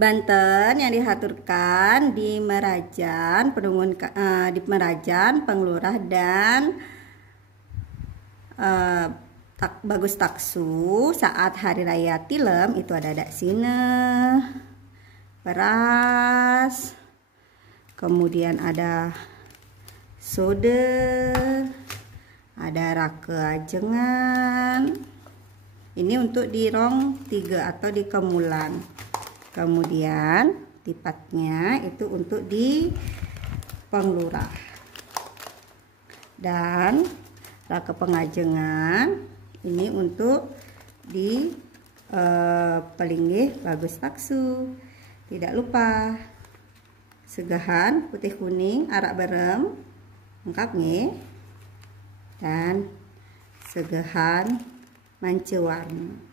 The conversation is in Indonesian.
Banten yang dihaturkan di Merajan, di Merajan, Penglurah dan Bagus Taksu saat Hari Raya Tilem itu ada daksine, beras, kemudian ada sode, ada rake ajengan. Ini untuk di rong 3 atau di kemulan. Kemudian tipatnya itu untuk di Penglurah. Dan rake pengajengan ini untuk di Pelinggih Bagus Taksu. Tidak lupa segahan putih kuning arak berem lengkap nih, dan segahan manca warna.